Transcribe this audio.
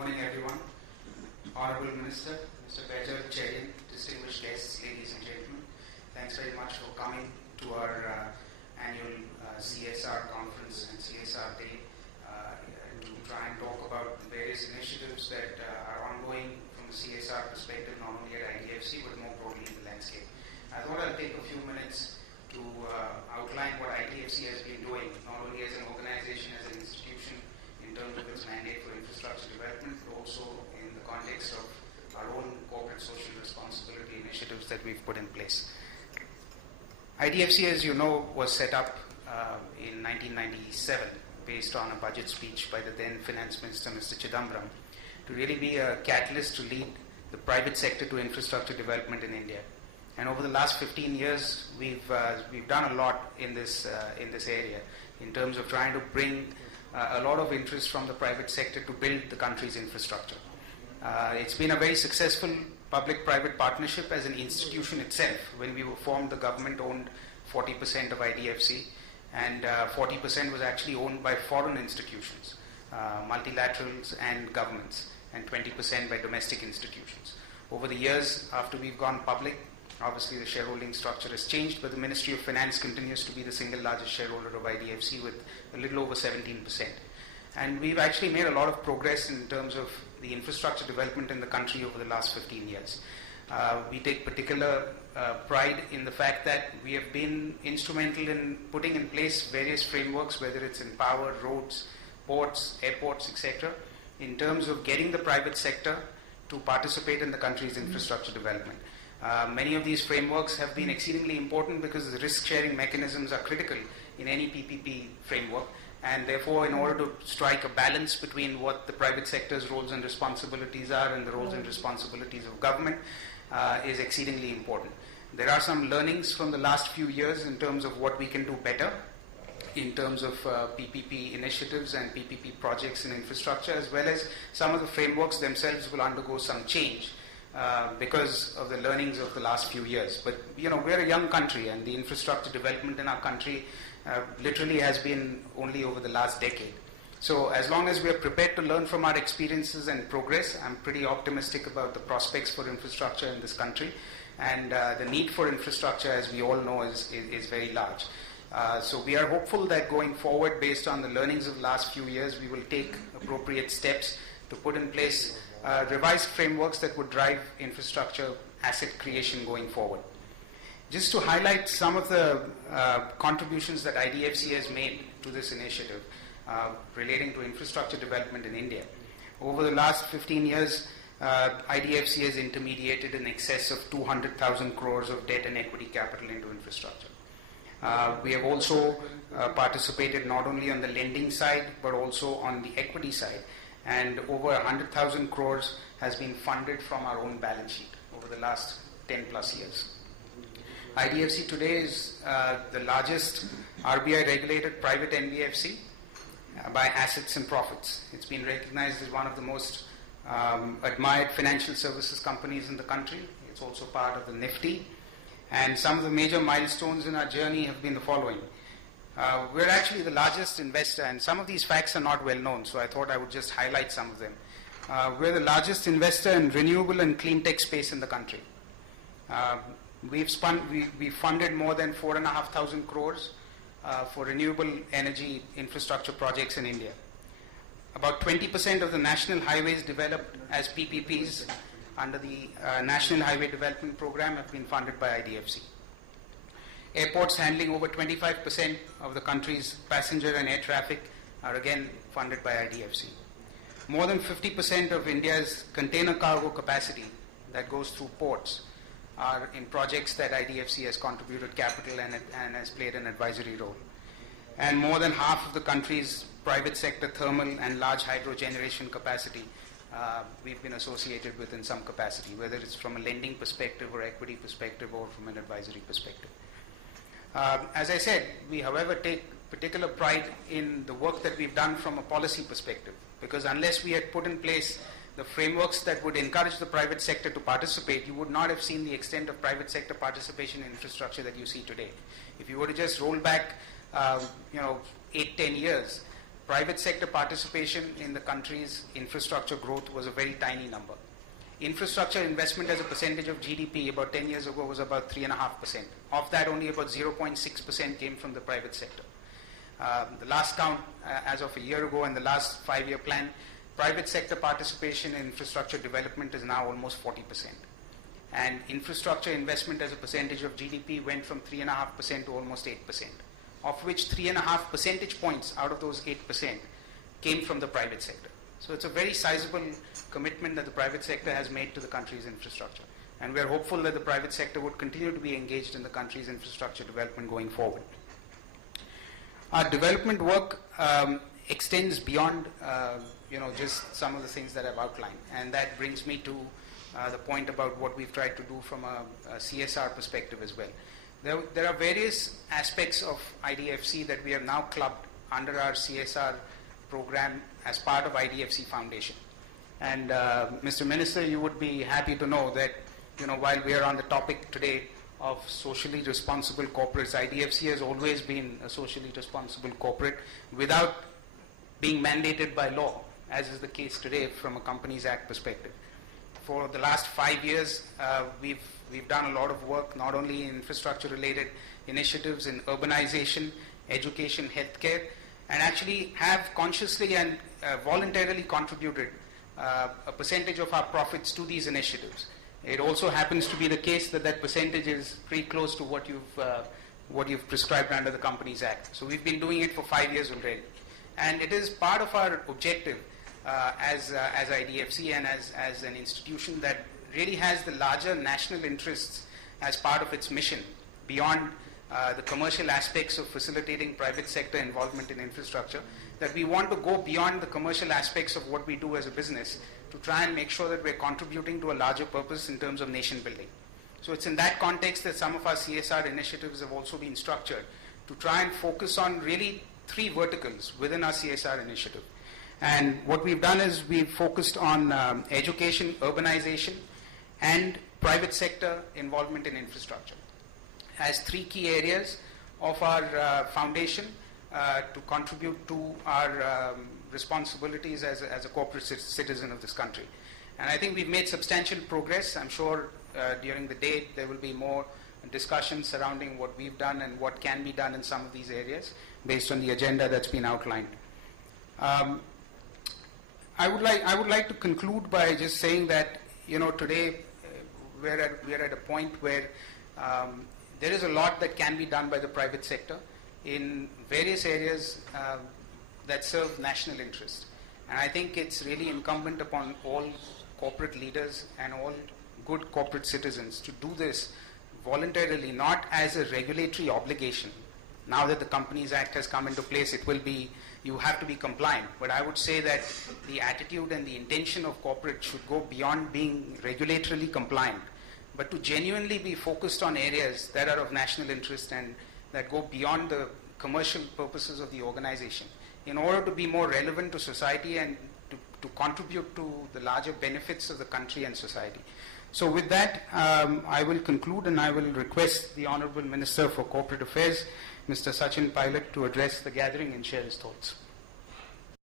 morning, everyone. Honorable Minister, Mr. Bajaj Cherian, distinguished guests, ladies and gentlemen, thanks very much for coming to our annual CSR conference and CSR day to try and talk about various initiatives that are ongoing from a CSR perspective, not only at IDFC but more broadly in the landscape. I thought I'll take a few minutes to outline what IDFC has been doing, not only as an organization, as an institution, in terms of its mandate for infrastructure development, but also in the context of our own corporate social responsibility initiatives that we've put in place. IDFC, as you know, was set up in 1997 based on a budget speech by the then Finance Minister, Mr. Chidambaram, to really be a catalyst to lead the private sector to infrastructure development in India. And over the last 15 years, we've done a lot in this area in terms of trying to bring a lot of interest from the private sector to build the country's infrastructure. It's been a very successful public-private partnership as an institution itself. When we were formed, the government owned 40% of IDFC, and 40% was actually owned by foreign institutions, multilaterals and governments, and 20% by domestic institutions. Over the years, after we've gone public, obviously the shareholding structure has changed, but the Ministry of Finance continues to be the single largest shareholder of IDFC with a little over 17%. And we've actually made a lot of progress in terms of the infrastructure development in the country over the last 15 years. We take particular pride in the fact that we have been instrumental in putting in place various frameworks, whether it's in power, roads, ports, airports, etc., in terms of getting the private sector to participate in the country's infrastructure development. Many of these frameworks have been exceedingly important because the risk-sharing mechanisms are critical in any PPP framework, and therefore in order to strike a balance between what the private sector's roles and responsibilities are and the roles and responsibilities of government is exceedingly important. There are some learnings from the last few years in terms of what we can do better in terms of PPP initiatives and PPP projects in infrastructure, as well as some of the frameworks themselves will undergo some change because of the learnings of the last few years. But we're a young country, and the infrastructure development in our country literally has been only over the last decade. So as long as we are prepared to learn from our experiences and progress, I'm pretty optimistic about the prospects for infrastructure in this country. And the need for infrastructure, as we all know, is very large. So we are hopeful that going forward, based on the learnings of the last few years, we will take appropriate steps to put in place revised frameworks that would drive infrastructure asset creation going forward. Just to highlight some of the contributions that IDFC has made to this initiative relating to infrastructure development in India. Over the last 15 years, IDFC has intermediated in excess of 200,000 crores of debt and equity capital into infrastructure. We have also participated not only on the lending side but also on the equity side, and over 100,000 crores has been funded from our own balance sheet over the last 10 plus years. IDFC today is the largest RBI regulated private NBFC by assets and profits. It's been recognized as one of the most admired financial services companies in the country. It's also part of the Nifty. And some of the major milestones in our journey have been the following. We're actually the largest investor, and some of these facts are not well known, so I thought I would just highlight some of them. We're the largest investor in renewable and clean tech space in the country. We've funded more than 4,500 crores for renewable energy infrastructure projects in India. About 20% of the national highways developed as PPPs under the National Highway Development Program have been funded by IDFC. Airports handling over 25% of the country's passenger and air traffic are again funded by IDFC. More than 50% of India's container cargo capacity that goes through ports are in projects that IDFC has contributed capital and has played an advisory role. And more than half of the country's private sector thermal and large hydro generation capacity we've been associated with in some capacity, whether it's from a lending perspective or equity perspective or from an advisory perspective. As I said, we however take particular pride in the work that we've done from a policy perspective, because unless we had put in place the frameworks that would encourage the private sector to participate, you would not have seen the extent of private sector participation in infrastructure that you see today. If you were to just roll back 8-10 years, private sector participation in the country's infrastructure growth was a very tiny number. Infrastructure investment as a percentage of GDP about 10 years ago was about 3.5%. Of that, only about 0.6% came from the private sector. The last count as of a year ago and the last 5-year plan, private sector participation in infrastructure development is now almost 40%. And infrastructure investment as a percentage of GDP went from 3.5% to almost 8%, of which 3.5 percentage points out of those 8% came from the private sector. So it's a very sizable commitment that the private sector has made to the country's infrastructure. And we're hopeful that the private sector would continue to be engaged in the country's infrastructure development going forward. Our development work extends beyond just some of the things that I've outlined. And that brings me to the point about what we've tried to do from a CSR perspective as well. There are various aspects of IDFC that we have now clubbed under our CSR program as part of IDFC Foundation. And Mr. Minister, you would be happy to know that while we are on the topic today of socially responsible corporates, IDFC has always been a socially responsible corporate without being mandated by law, as is the case today from a Companies Act perspective. For the last 5 years, we've done a lot of work, not only in infrastructure-related initiatives in urbanization, education, healthcare, and actually have consciously and voluntarily contributed a percentage of our profits to these initiatives. It also happens to be the case that that percentage is pretty close to what you've prescribed under the Companies Act. So we've been doing it for 5 years already. And it is part of our objective as IDFC and as an institution that really has the larger national interests as part of its mission beyond the commercial aspects of facilitating private sector involvement in infrastructure, that we want to go beyond the commercial aspects of what we do as a business to try and make sure that we're contributing to a larger purpose in terms of nation building. So it's in that context that some of our CSR initiatives have also been structured to try and focus on really 3 verticals within our CSR initiative. And what we've done is we've focused on education, urbanization, and private sector involvement in infrastructure as 3 key areas of our foundation to contribute to our responsibilities as a corporate citizen of this country. And I think we've made substantial progress. I'm sure during the day there will be more discussions surrounding what we've done and what can be done in some of these areas based on the agenda that's been outlined. I would like to conclude by just saying that today we're at a point where there is a lot that can be done by the private sector in various areas that serve national interest. And I think it's really incumbent upon all corporate leaders and all good corporate citizens to do this voluntarily, not as a regulatory obligation. Now that the Companies Act has come into place, it will be, you have to be compliant. But I would say that the attitude and the intention of corporate should go beyond being regulatorily compliant, but to genuinely be focused on areas that are of national interest and that go beyond the commercial purposes of the organization in order to be more relevant to society and to contribute to the larger benefits of the country and society. So with that, I will conclude and I will request the Honorable Minister for Corporate Affairs, Mr. Sachin Pilot, to address the gathering and share his thoughts.